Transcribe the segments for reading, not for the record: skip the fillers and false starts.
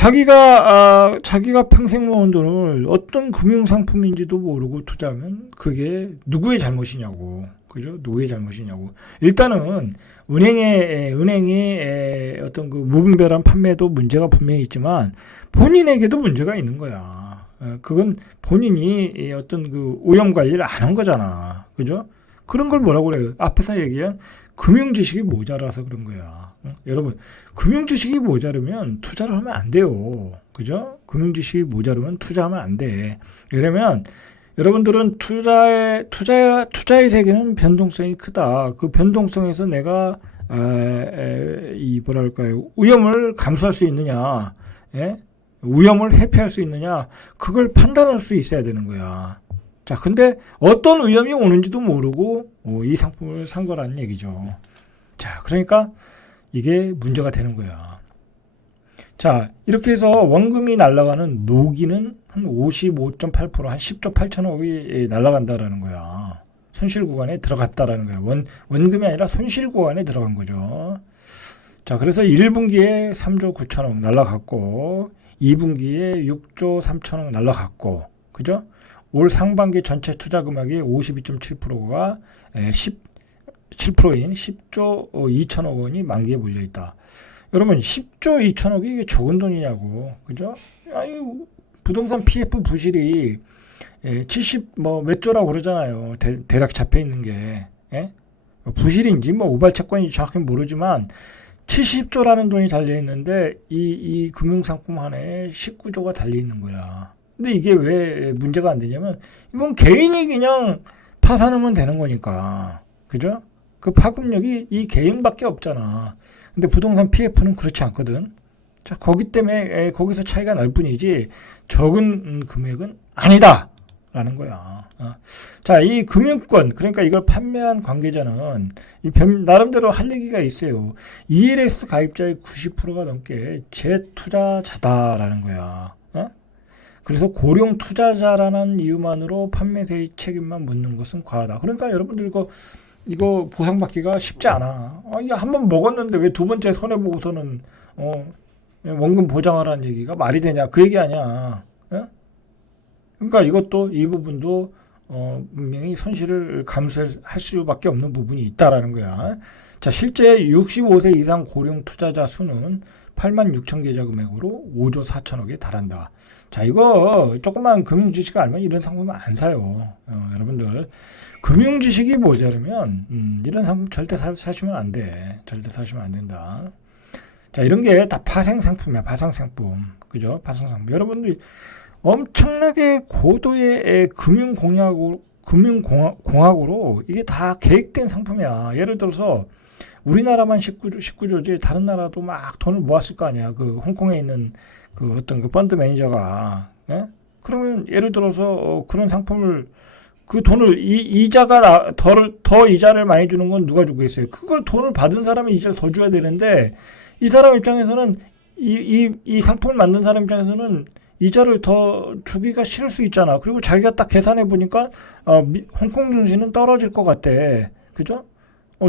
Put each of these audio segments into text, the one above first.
자기가 평생 모은 돈을 어떤 금융상품인지도 모르고 투자하면 그게 누구의 잘못이냐고. 그죠? 누구의 잘못이냐고. 일단은 은행의 어떤 그 무분별한 판매도 문제가 분명히 있지만 본인에게도 문제가 있는 거야. 그건 본인이 어떤 그 오염 관리를 안 한 거잖아. 그죠? 그런 걸 뭐라고 그래요? 앞에서 얘기한 금융 지식이 모자라서 그런 거야. 여러분, 금융 지식이 모자르면 투자를 하면 안 돼요. 그죠? 금융 지식이 모자르면 투자하면 안 돼. 왜냐면 여러분들은 투자의 세계는 변동성이 크다. 그 변동성에서 내가 위험을 감수할 수 있느냐, 예? 위험을 회피할 수 있느냐, 그걸 판단할 수 있어야 되는 거야. 자, 근데 어떤 위험이 오는지도 모르고 이 상품을 산 거라는 얘기죠. 자, 그러니까 이게 문제가 되는 거야. 자, 이렇게 해서 원금이 날아가는 노기는 한 55.8%, 한 10조 8천억이 날아간다라는 거야. 손실 구간에 들어갔다라는 거야. 원금이 아니라 손실 구간에 들어간 거죠. 자, 그래서 1분기에 3조 9천억 날아갔고, 2분기에 6조 3천억 날아갔고, 그죠? 올 상반기 전체 투자 금액이 52.7%가 17%인 10조 2천억 원이 만기에 몰려 있다. 여러분, 10조 2천억이 이게 적은 돈이냐고. 그죠? 아니, 부동산 PF 부실이 70 몇 조라고 그러잖아요. 대략 잡혀 있는 게. 예? 부실인지 우발 채권인지 정확히 모르지만 70조라는 돈이 달려 있는데 이 금융상품 하나에 19조가 달려 있는 거야. 근데 이게 왜 문제가 안 되냐면 이건 개인이 그냥 파산하면 되는 거니까. 그죠? 그 파급력이 이 개인밖에 없잖아. 근데 부동산 PF는 그렇지 않거든. 자, 거기 때문에 거기서 차이가 날 뿐이지 적은 금액은 아니다 라는 거야. 자, 이 금융권, 그러니까 이걸 판매한 관계자는 나름대로 할 얘기가 있어요. ELS 가입자의 90%가 넘게 재투자자다라는 거야. 그래서 고령 투자자라는 이유만으로 판매세의 책임만 묻는 것은 과하다. 그러니까 여러분들 이거 보상받기가 쉽지 않아. 이게 한 번 먹었는데 왜 두 번째 손해보고서는 원금 보장하라는 얘기가 말이 되냐. 그 얘기 아니야. 그러니까 이 부분도 분명히 손실을 감수할 수밖에 없는 부분이 있다라는 거야. 자, 실제 65세 이상 고령 투자자 수는 8만 6천 계좌 금액으로 5조 4천억에 달한다. 자, 이거 조그만 금융 지식 알면 이런 상품은 안 사요. 여러분들 금융 지식이 모자르면 이런 상품 절대 사시면 안 돼. 절대 사시면 안 된다. 자, 이런 게 다 파생 상품이야. 파생 상품. 그죠? 파생 상품. 여러분들 엄청나게 고도의 금융공학으로 이게 다 계획된 상품이야. 예를 들어서 우리나라만 19조지 다른 나라도 막 돈을 모았을 거 아니야. 그 홍콩에 있는 그 어떤 그 펀드 매니저가. 예? 그러면 예를 들어서 그런 상품을 그 돈을 이자가 더 이자를 많이 주는 건 누가 주고 있어요? 그걸 돈을 받은 사람이 이자를 더 줘야 되는데 이 사람 입장에서는 이 상품을 만든 사람 입장에서는 이자를 더 주기가 싫을 수 있잖아. 그리고 자기가 딱 계산해 보니까 홍콩 증시는 떨어질 것 같대. 그죠?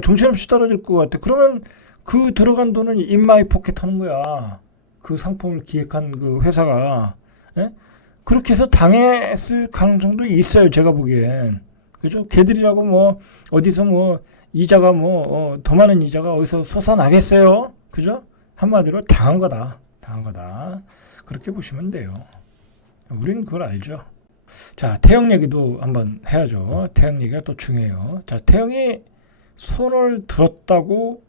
정신없이 떨어질 것 같아. 그러면 그 들어간 돈은 인마이 포켓 하는 거야. 그 상품을 기획한 그 회사가. 예? 그렇게 해서 당했을 가능성도 있어요. 제가 보기엔. 그죠? 걔들이라고 어디서 이자가 더 많은 이자가 어디서 솟아나겠어요? 그죠? 한마디로 당한 거다. 그렇게 보시면 돼요. 우리는 그걸 알죠. 자, 태영 얘기도 한번 해야죠. 태영 얘기가 또 중요해요. 자, 태영이 손을 들었다고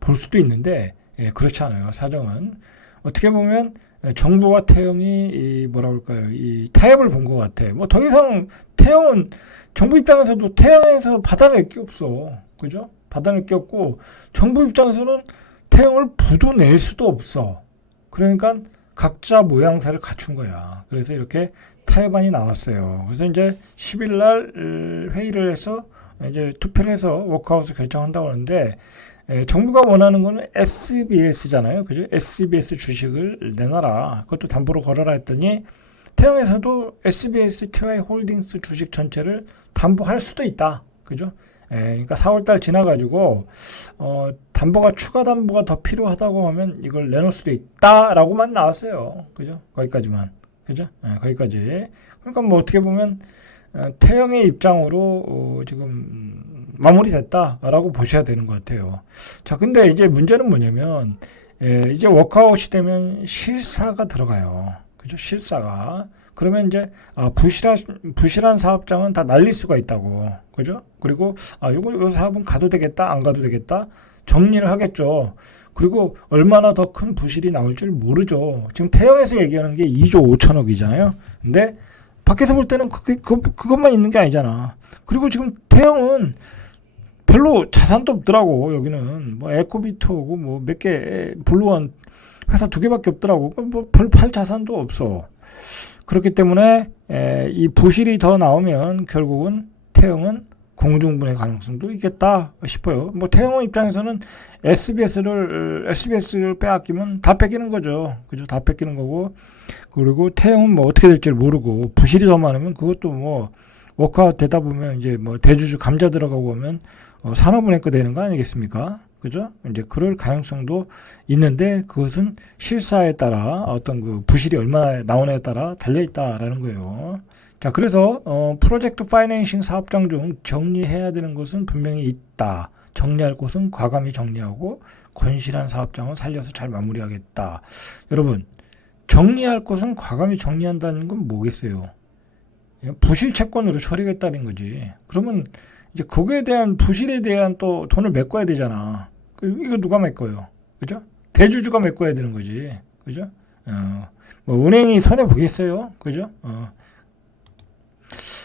볼 수도 있는데 그렇지 않아요. 사정은 어떻게 보면 정부와 태영이 이 타협을 본 것 같아. 더 이상 태영은 정부 입장에서도 태영에서 받아낼 게 없어. 그죠? 받아낼 게 없고 정부 입장에서는 태영을 부도낼 수도 없어. 그러니까 각자 모양새를 갖춘 거야. 그래서 이렇게 타협안이 나왔어요. 그래서 이제 10일 날 회의를 해서 이제 투표를 해서 워크아웃을 결정한다고 하는데 정부가 원하는 거는 SBS잖아요. 그죠? SBS 주식을 내놔라. 그것도 담보로 걸어라 했더니 태영에서도 SBS TY 홀딩스 주식 전체를 담보할 수도 있다. 그죠? 그러니까 4월달 지나가지고 담보가 추가 담보가 더 필요하다고 하면 이걸 내놓을 수도 있다라고만 나왔어요. 그죠? 거기까지만. 그죠? 거기까지. 그러니까 뭐 어떻게 보면 태영의 입장으로 지금 마무리됐다라고 보셔야 되는 것 같아요. 자, 근데 이제 문제는 뭐냐면 이제 워크아웃이 되면 실사가 들어가요. 그죠? 실사가. 그러면 이제 부실한 사업장은 다 날릴 수가 있다고. 그죠? 그리고 요 사업은 가도 되겠다, 안 가도 되겠다. 정리를 하겠죠. 그리고 얼마나 더 큰 부실이 나올 줄 모르죠. 지금 태영에서 얘기하는 게 2조 5천억이잖아요. 근데 밖에서 볼 때는 그것만 있는 게 아니잖아. 그리고 지금 태영은 별로 자산도 없더라고. 여기는 뭐 에코비트하고 뭐 몇 개 블루원 회사 2개밖에 없더라고. 뭐 별 팔 자산도 없어. 그렇기 때문에 이 부실이 더 나오면 결국은 태영은 공중분해 가능성도 있겠다 싶어요. 뭐 태영은 입장에서는 SBS를 빼앗기면 다 뺏기는 거죠. 그죠? 다 뺏기는 거고. 그리고 태영은 뭐 어떻게 될지 모르고 부실이 더 많으면 그것도 뭐 워크아웃 되다 보면 이제 뭐 대주주 감자 들어가고 하면 산업은행거 되는 거 아니겠습니까? 그죠? 이제 그럴 가능성도 있는데 그것은 실사에 따라 어떤 그 부실이 얼마나 나오냐에 따라 달려 있다라는 거예요. 자, 그래서 프로젝트 파이낸싱 사업장 중 정리해야 되는 것은 분명히 있다. 정리할 곳은 과감히 정리하고 건실한 사업장은 살려서 잘 마무리하겠다. 여러분, 정리할 곳은 과감히 정리한다는 건 뭐겠어요? 부실 채권으로 처리하겠다는 거지. 그러면 이제 거기에 대한 부실에 대한 또 돈을 메꿔야 되잖아. 이거 누가 메꿔요? 그죠? 대주주가 메꿔야 되는 거지. 그죠? 뭐 은행이 손해 보겠어요? 그죠?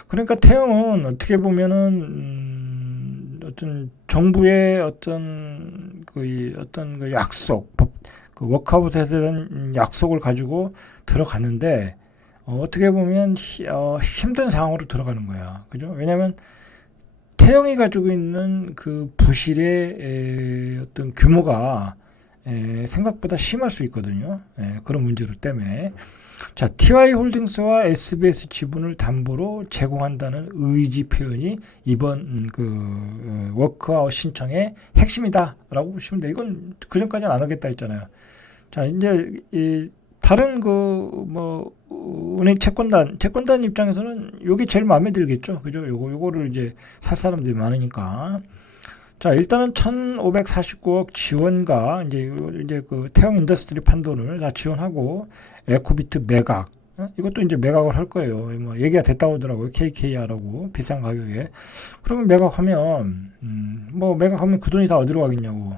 그러니까 태영은 어떻게 보면은 어떤 정부의 어떤 그 약속, 그 워크아웃에 대한 약속을 가지고 들어갔는데 어떻게 보면 힘든 상황으로 들어가는 거야. 그죠? 왜냐하면 태영이 가지고 있는 그 부실의 어떤 규모가 생각보다 심할 수 있거든요. 그런 문제로 때문에. 자, TY홀딩스와 SBS 지분을 담보로 제공한다는 의지 표현이 이번 그 워크아웃 신청의 핵심이다라고 보시면 돼. 이건 그 전까지는 안 하겠다 했잖아요. 자, 이제 다른 은행 채권단 입장에서는 요게 제일 마음에 들겠죠. 그죠? 요거를 이제 살 사람들이 많으니까. 자, 일단은 1,549억 지원과 이제 그 태영 인더스트리 판돈을 다 지원하고 에코비트 매각. 이것도 이제 매각을 할 거예요. 뭐 얘기가 됐다고 하더라고요. KKR하고 비싼 가격에. 그러면 매각하면 매각하면 그 돈이 다 어디로 가겠냐고.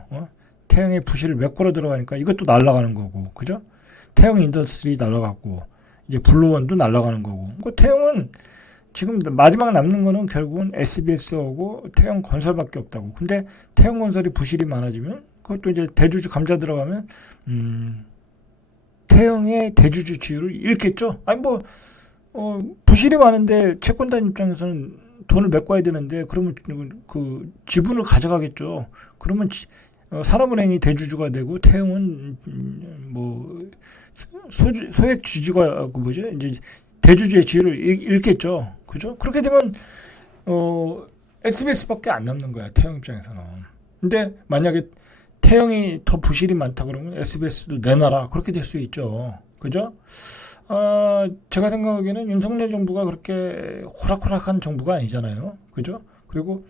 태영의 부실을 메꾸러 들어가니까 이것도 날아가는 거고. 그죠? 태영 인더스트리 날아갔고 이제 블루원도 날아가는 거고. 태영은 지금 마지막 남는 거는 결국은 SBS하고 태영 건설밖에 없다고. 근데 태영 건설이 부실이 많아지면 그것도 이제 대주주 감자 들어가면 태영의 대주주 지위를 잃겠죠. 아니 부실이 많은데 채권단 입장에서는 돈을 메꿔야 되는데 그러면 그 지분을 가져가겠죠. 그러면 산업은행이 대주주가 되고 태영은 소액 주주가 이제 대주주의 지위를 잃겠죠. 그죠? 그렇게 되면 SBS밖에 안 남는 거야. 태영 입장에서는. 근데 만약에 태영이 더 부실이 많다 그러면 SBS도 내놔라. 그렇게 될 수 있죠. 그죠? 제가 생각하기에는 윤석열 정부가 그렇게 호락호락한 정부가 아니잖아요. 그죠? 그리고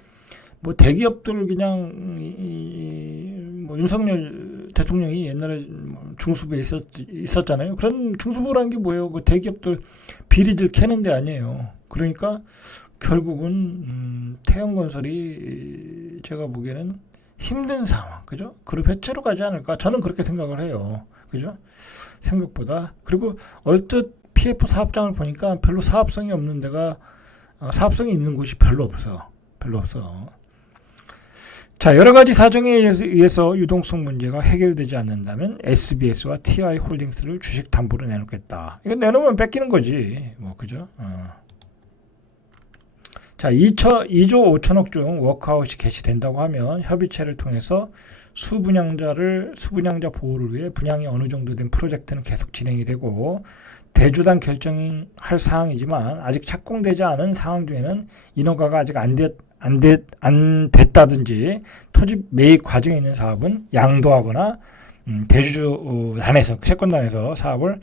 대기업들 그냥 윤석열 대통령이 옛날에 중수부에 있었잖아요. 그런 중수부라는 게 뭐예요? 그 대기업들 비리들 캐는 데 아니에요. 그러니까 결국은 태영건설이 제가 보기에는 힘든 상황, 그죠? 그룹 해체로 가지 않을까? 저는 그렇게 생각을 해요. 그죠? 생각보다. 그리고 얼뜻 PF 사업장을 보니까 별로 사업성이 없는 데가 사업성이 있는 곳이 별로 없어. 자, 여러 가지 사정에 의해서 유동성 문제가 해결되지 않는다면 SBS와 TI홀딩스를 주식 담보로 내놓겠다. 이거 내놓으면 뺏기는 거지. 그죠? 자, 2조 5천억 중 워크아웃이 개시된다고 하면 협의체를 통해서 수분양자 보호를 위해 분양이 어느 정도 된 프로젝트는 계속 진행이 되고 대주단 결정할 사항이지만 아직 착공되지 않은 상황 중에는 인허가가 아직 안 됐다든지 토지 매입 과정에 있는 사업은 양도하거나 대주주단에서 채권단에서 사업을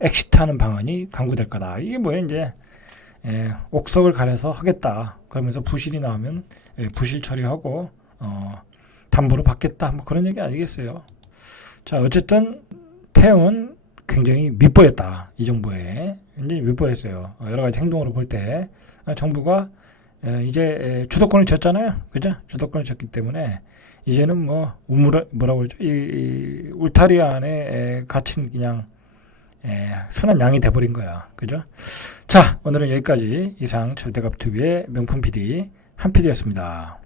엑시트하는 방안이 강구될 거다. 이게 뭐예요? 이제 옥석을 가려서 하겠다. 그러면서 부실이 나오면 부실 처리하고 담보로 받겠다. 뭐 그런 얘기 아니겠어요? 자, 어쨌든 태영은 굉장히 밉보였다. 이 정부에 굉장히 밉보였어요. 여러 가지 행동으로 볼 때 정부가 이제 주도권을 쥐었잖아요. 그죠? 주도권을 쥐었기 때문에 이제는 뭐 뭐라고 그러죠? 이 울타리 안에 갇힌 그냥 순한 양이 돼버린 거야. 그죠? 자, 오늘은 여기까지 이상 절대값 TV의 명품 PD 한 PD였습니다.